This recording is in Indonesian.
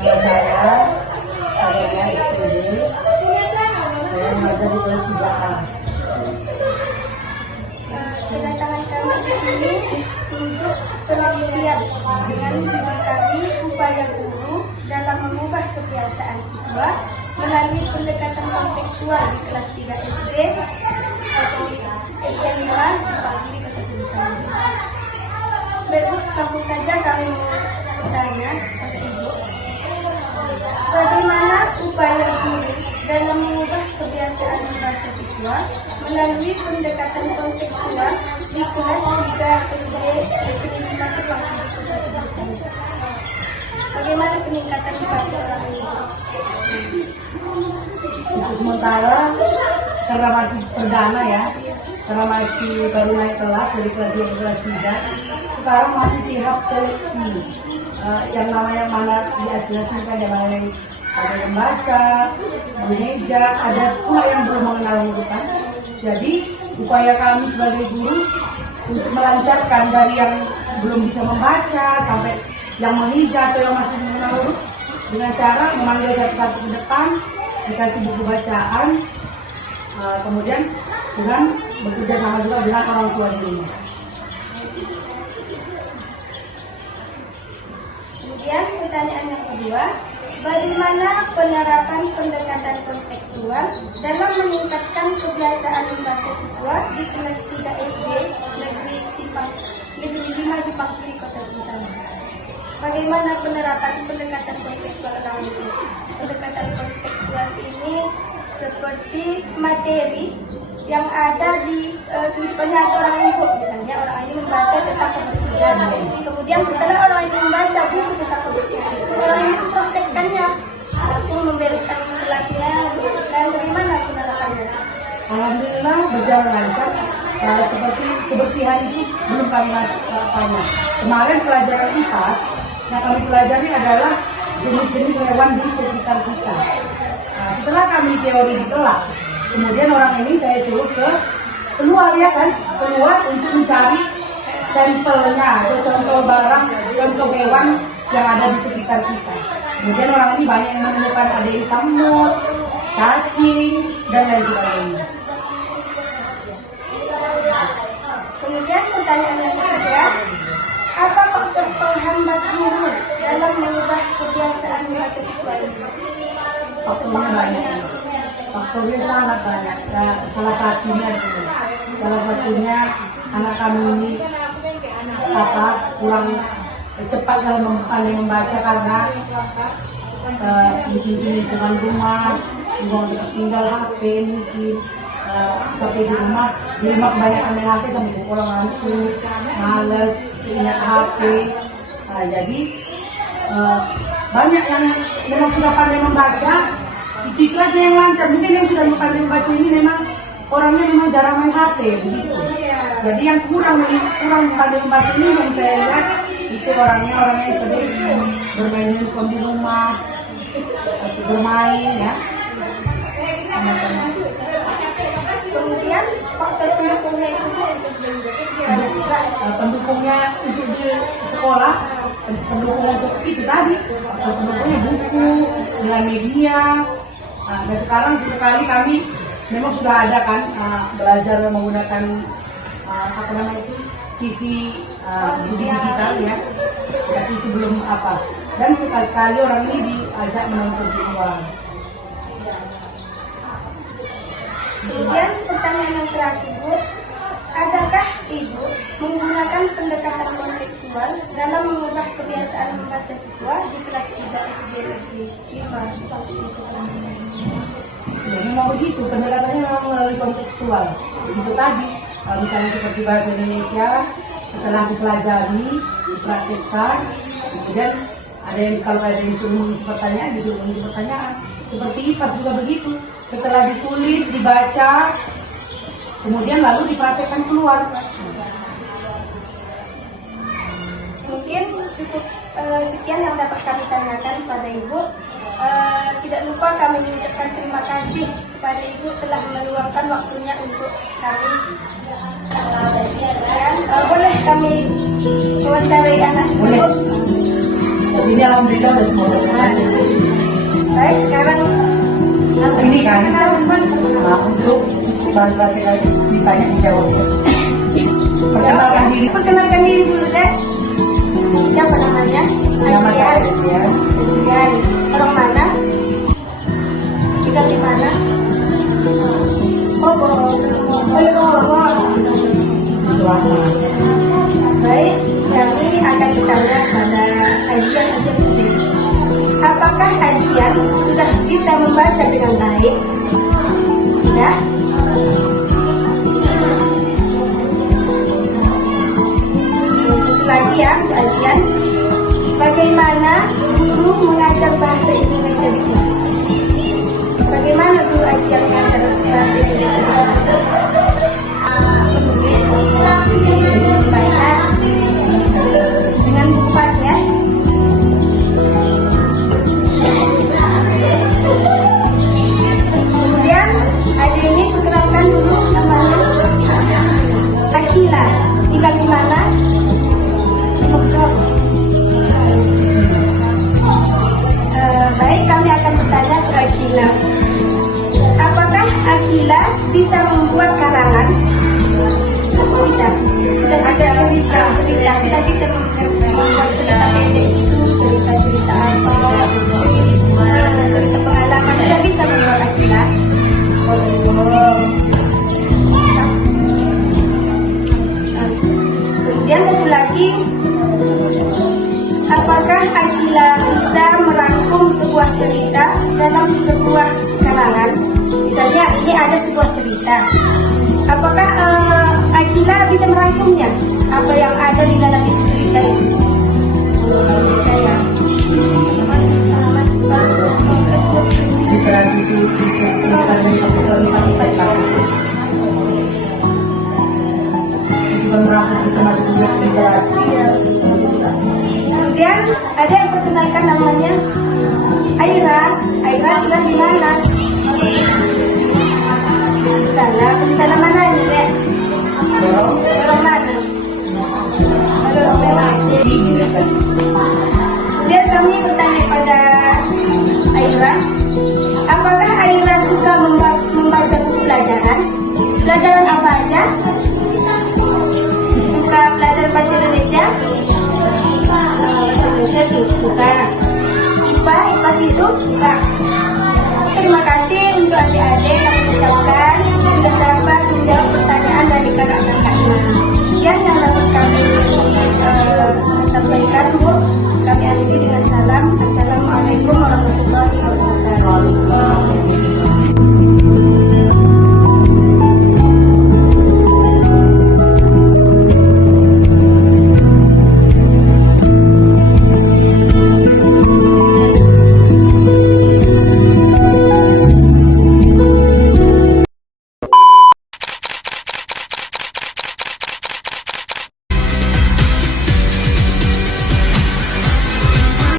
Kalau saya SPD, saya mengajar di kelas 3A. Kedatangan kami di sini untuk penelitian dengan judul kami upaya guru dalam mengubah kebiasaan siswa melalui pendekatan kontekstual di kelas 3 SD, SD 5, Simpang Kiri, Kota Sumsel. Baik, langsung saja kami bertanya kepada Ibu, bagaimana upaya guru dalam mengubah kebiasaan membaca siswa melalui pendekatan kontekstual di kelas 3 SD Negeri 5 Simpang Kiri, Kota Sumsel? Bagaimana peningkatan membaca orang ini? Untuk sementara, karena masih perdana ya, karena masih baru naik kelas dari kelas 2 ke kelas 3, sekarang masih tahap seleksi. Yang namanya mana diasosiasikan, yang mana yang ada yang baca, mengeja, ada pula yang belum mengenal huruf kan. Jadi upaya kami sebagai guru untuk melancarkan dari yang belum bisa membaca sampai yang menghijau atau yang masih mengenal huruf dengan cara memanggil satu-satu ke depan, dikasih buku bacaan, kemudian dengan bekerja sama juga dengan orang tua di rumah. Kemudian pertanyaan yang kedua, bagaimana penerapan pendekatan kontekstual dalam meningkatkan kebiasaan membaca siswa di kelas 3 SD Negeri 5 Simpang Kiri, Kota Sumsel? Bagaimana penerapan pendekatan kontekstual dalam itu? Pendekatan kontekstual ini seperti materi yang ada di kehidupannya orang ibu, misalnya orang ini membaca tentang kebersihan, kemudian setelah orang ini membaca buku tentang kebersihan, orang ini mempraktekkannya, langsung membereskan kelasnya, dan bagaimana penerapannya? Alhamdulillah berjalan lancar. Seperti kebersihan itu belum kami tanya. Kemarin pelajaran IPAS yang kami pelajari adalah jenis-jenis hewan di sekitar kita. Setelah kami teori di kelas, kemudian orang ini saya suruh keluar ya kan, keluar untuk mencari sampelnya atau contoh barang, contoh hewan yang ada di sekitar kita. Kemudian orang ini banyak yang menemukan ada yang semut, cacing, dan lain sebagainya. Kemudian pertanyaan yang ketiga, apa faktor penghambat guru dalam mengubah kebiasaan membaca siswa ini? Faktornya banyak. Faktornya sangat banyak. Salah satunya anak kami ini kurang cepat dalam pandai membaca karena mungkin di lingkungan rumah, tinggal HP mungkin. Sampai di rumah kebanyakan main HP, sampai di sekolah ngantuk, males, ingat HP. Jadi banyak yang memang sudah pandai membaca, itu aja yang lancar. Mungkin yang sudah pandai membaca ini memang orangnya memang jarang main HP begitu. Jadi yang kurang pandai membaca ini yang saya lihat itu orangnya yang sering bermain handphone di rumah, masih bermain ya. Kemudian faktor pendukungnya itu ada juga pendukungnya untuk di sekolah, pendukung untuk itu tadi, pendukungnya buku, dengan media. Dan sekarang sesekali kami memang sudah ada kan belajar menggunakan apa namanya itu TV digital ya, tapi itu belum apa. Dan sekali-sekali orang ini diajak menonton di luar. Kemudian pertanyaan yang terakhir, Bu, adakah Ibu menggunakan pendekatan kontekstual dalam mengubah kebiasaan membaca siswa di kelas 3 SD Negeri 5 Simpang Kiri, Kota Sumsel? Ya, memang begitu, pendekatannya memang melalui kontekstual. Itu tadi, misalnya seperti bahasa Indonesia, setelah dipelajari, dipraktikkan, kemudian kalau ada yang disuruh mengisi pertanyaan, seperti IPAS juga begitu. Setelah ditulis, dibaca, kemudian lalu dipraktekkan keluar. Mungkin cukup sekian yang dapat kami tanyakan kepada Ibu. Tidak lupa kami mengucapkan terima kasih kepada Ibu telah meluangkan waktunya untuk kami. Sekian, boleh kami wawancarai anak Ibu? Boleh. alhamdulillah udah semua berhasil. Baik, sekarang Ini kan teman-teman untuk bahan praktek ditanya dijawab. Perkenalkan diri. Perkenalkan diri dulu deh. Siapa namanya? Nama saya Azian. Azian. Orang mana? Tinggal di mana? Oh, Selama Baik, kami akan bertanya pada Azian sendiri. Apakah Azian sudah bisa membaca dengan baik? Sudah? Satu lagi ya, untuk Azian. Bagaimana guru mengajar bahasa Indonesia di kelas? Bagaimana guru Azian mengajar bahasa Indonesia di kelas? Menulis, membaca dengan buku ya. Kemudian adik ini perkenalkan dulu namanya Akila. Tinggal di mana? Baik, kami akan bertanya ke Akila. Apakah Akila bisa membuat karangan? Bisa. Sudah bisa cerita, sudah bisa membuat cerita pendek itu, cerita apa, cerita pengalaman, sudah bisa membuat Akila. Kemudian satu lagi, apakah Akila bisa merangkum sebuah cerita dalam sebuah karangan? Misalnya ini ada sebuah cerita. Apakah Akila bisa merangkumnya? Apa yang ada di dalam isi cerita itu? Saya. literasi itu merangkum itu masuk juga literasi. Kemudian ada yang perkenalkan namanya Aira. Aira tinggal di mana? Di sana mana ini, Dek? Orang mana? Orang mana? Kemudian kami bertanya pada Aira, apakah Aira suka membaca buku pelajaran? Pelajaran apa aja? Suka belajar bahasa Indonesia? Bahasa Indonesia suka. IPA itu suka. Terima kasih untuk adik-adik kami ucapkan sudah dapat menjawab pertanyaan dari kakak-kakak.